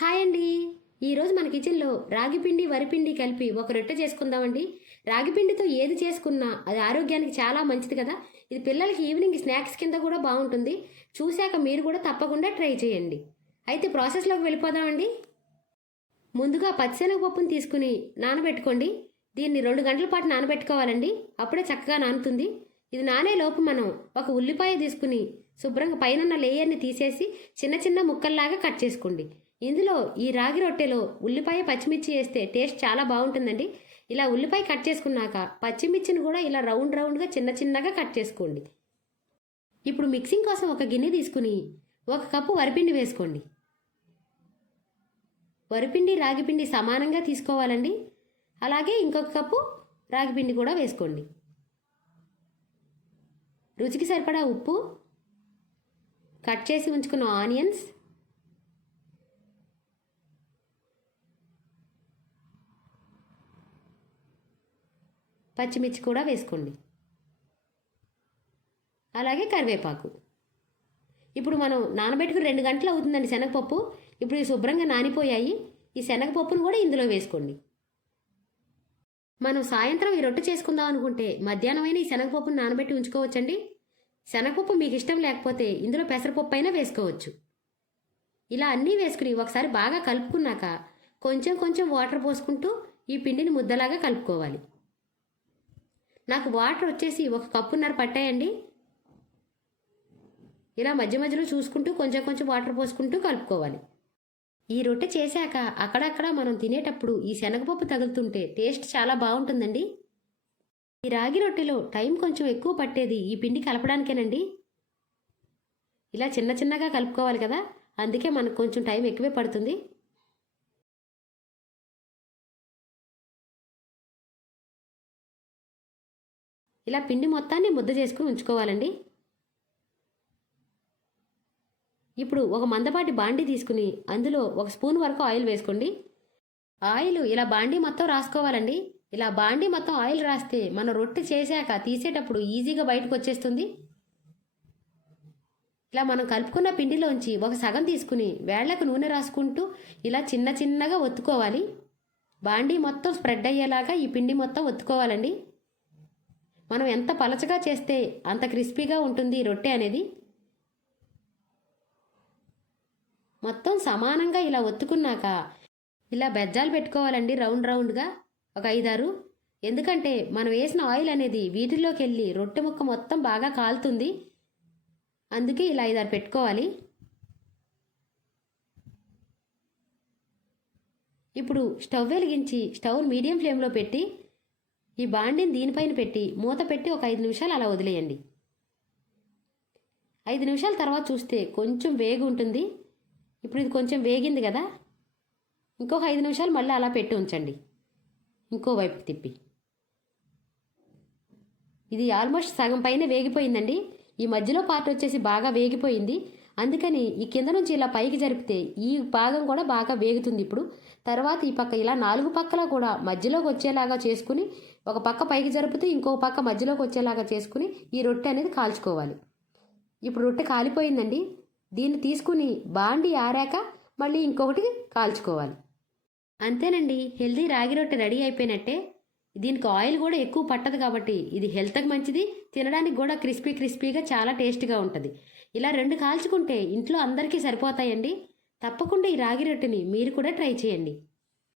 Hi అండి. ఈరోజు మన కిచెన్లో రాగిపిండి వరిపిండి కలిపి ఒక రొట్టె చేసుకుందామండి. రాగిపిండితో ఏది చేసుకున్నా అది ఆరోగ్యానికి చాలా మంచిది కదా. ఇది పిల్లలకి ఈవినింగ్ స్నాక్స్ కింద కూడా బాగుంటుంది. చూశాక మీరు కూడా తప్పకుండా ట్రై చేయండి. అయితే ప్రాసెస్లోకి వెళ్ళిపోదామండి. ముందుగా పచ్చిశనగపప్పును తీసుకుని నానబెట్టుకోండి. దీన్ని రెండు గంటల పాటు నానబెట్టుకోవాలండి. అప్పుడే చక్కగా నానుతుంది. ఇది నానే లోపు మనం ఒక ఉల్లిపాయ తీసుకుని శుభ్రంగా పైన లేయర్ని తీసేసి చిన్న చిన్న ముక్కల్లాగా కట్ చేసుకోండి. ఇందులో ఈ రాగి రొట్టెలో ఉల్లిపాయ పచ్చిమిర్చి వేస్తే టేస్ట్ చాలా బాగుంటుందండి. ఇలా ఉల్లిపాయ కట్ చేసుకున్నాక పచ్చిమిర్చిని కూడా ఇలా రౌండ్ రౌండ్గా చిన్న చిన్నగా కట్ చేసుకోండి. ఇప్పుడు మిక్సింగ్ కోసం ఒక గిన్నె తీసుకుని ఒక కప్పు వరిపిండి వేసుకోండి. వరిపిండి రాగిపిండి సమానంగా తీసుకోవాలండి. అలాగే ఇంకొక కప్పు రాగిపిండి కూడా వేసుకోండి. రుచికి సరిపడా ఉప్పు కట్ చేసి ఉంచుకున్న ఆనియన్స్ పచ్చిమిర్చి కూడా వేసుకోండి. అలాగే కరివేపాకు. ఇప్పుడు మనం నానబెట్టుకుని రెండు గంటలు అవుతుందండి శనగపప్పు. ఇప్పుడు ఇవి శుభ్రంగా నానిపోయాయి. ఈ శనగపప్పును కూడా ఇందులో వేసుకోండి. మనం సాయంత్రం ఈ రొట్టె చేసుకుందాం అనుకుంటే అయినా ఈ శనగపప్పును నానబెట్టి ఉంచుకోవచ్చండి. శనగపప్పు మీకు ఇష్టం లేకపోతే ఇందులో పెసరపప్పు అయినా వేసుకోవచ్చు. ఇలా అన్నీ వేసుకుని ఒకసారి బాగా కలుపుకున్నాక కొంచెం కొంచెం వాటర్ పోసుకుంటూ ఈ పిండిని ముద్దలాగా కలుపుకోవాలి. నాకు వాటర్ వచ్చేసి ఒక కప్పున్నర పట్టాయండి. ఇలా మధ్య మధ్యలో చూసుకుంటూ కొంచెం కొంచెం వాటర్ పోసుకుంటూ కలుపుకోవాలి. ఈ రొట్టె చేశాక అక్కడక్కడ మనం తినేటప్పుడు ఈ శనగపప్పు తగులుతుంటే టేస్ట్ చాలా బాగుంటుందండి. ఈ రాగి రొట్టెలో టైం కొంచెం ఎక్కువ పట్టేది ఈ పిండి కలపడానికేనండి. ఇలా చిన్న చిన్నగా కలుపుకోవాలి కదా అందుకే మనకు కొంచెం టైం ఎక్కువే పడుతుంది. ఇలా పిండి మొత్తాన్ని ముద్ద చేసుకుని ఉంచుకోవాలండి. ఇప్పుడు ఒక మందపాటి బాండి తీసుకుని అందులో ఒక స్పూన్ వరకు ఆయిల్ వేసుకోండి. ఆయిల్ ఇలా బాండీ మొత్తం రాసుకోవాలండి. ఇలా బాండీ మొత్తం ఆయిల్ రాస్తే మన రొట్టె చేశాక తీసేటప్పుడు ఈజీగా బయటకు వచ్చేస్తుంది. ఇలా మనం కలుపుకున్న పిండిలోంచి ఒక సగం తీసుకుని వేళ్ళకు నూనె రాసుకుంటూ ఇలా చిన్న చిన్నగా ఒత్తుకోవాలి. బాండీ మొత్తం స్ప్రెడ్ అయ్యేలాగా ఈ పిండి మొత్తం ఒత్తుకోవాలండి. మనం ఎంత పలచగా చేస్తే అంత క్రిస్పీగా ఉంటుంది రొట్టె అనేది? మొత్తం సమానంగా ఇలా ఒత్తుకున్నాక ఇలా బెజ్జాలు పెట్టుకోవాలండి రౌండ్ రౌండ్గా. ఒక ఐదారు. ఎందుకంటే మనం వేసిన ఆయిల్ అనేది వీటిలోకి వెళ్ళి రొట్టె ముక్క మొత్తం బాగా కాలుతుంది. అందుకే ఇలా ఐదారు పెట్టుకోవాలి. ఇప్పుడు స్టవ్ వెలిగించి స్టవ్ మీడియం ఫ్లేమ్లో పెట్టి ఈ బాండిని దీనిపైన పెట్టి మూత పెట్టి ఒక ఐదు నిమిషాలు అలా వదిలేయండి. ఐదు నిమిషాల తర్వాత చూస్తే కొంచెం వేగి ఉంటుంది. ఇప్పుడు ఇది కొంచెం వేగింది కదా. ఇంకొక ఐదు నిమిషాలు మళ్ళీ అలా పెట్టి ఉంచండి. ఇంకో వైపు తిప్పి. ఇది ఆల్మోస్ట్ సగం పైన వేగిపోయిందండి. ఈ మధ్యలో పార్ట్ వచ్చేసి బాగా వేగిపోయింది. అందుకని ఈ కింద నుంచి ఇలా పైకి జరిపితే ఈ భాగం కూడా బాగా వేగుతుంది ఇప్పుడు. తర్వాత ఈ పక్క ఇలా నాలుగు పక్కల కూడా మధ్యలోకి వచ్చేలాగా చేసుకుని ఒక పక్క పైకి జరుపుతూ ఇంకో పక్క మధ్యలోకి వచ్చేలాగా చేసుకుని ఈ రొట్టె అనేది కాల్చుకోవాలి. ఇప్పుడు రొట్టె కాలిపోయిందండి. దీన్ని తీసుకుని బాండి ఆరాక మళ్ళీ ఇంకొకటి కాల్చుకోవాలి. అంతేనండి. హెల్దీ రాగి రొట్టె రెడీ అయిపోయినట్టే. దీనికి ఆయిల్ కూడా ఎక్కువ పట్టదు కాబట్టి ఇది హెల్త్కి మంచిది తినడానికి కూడా క్రిస్పీ క్రిస్పీగా చాలా టేస్ట్గా ఉంటుంది. ఇలా రెండు కాల్చుకుంటే ఇంట్లో అందరికీ సరిపోతాయండి. తప్పకుండా ఈ రాగి రొట్టెని మీరు కూడా ట్రై చేయండి.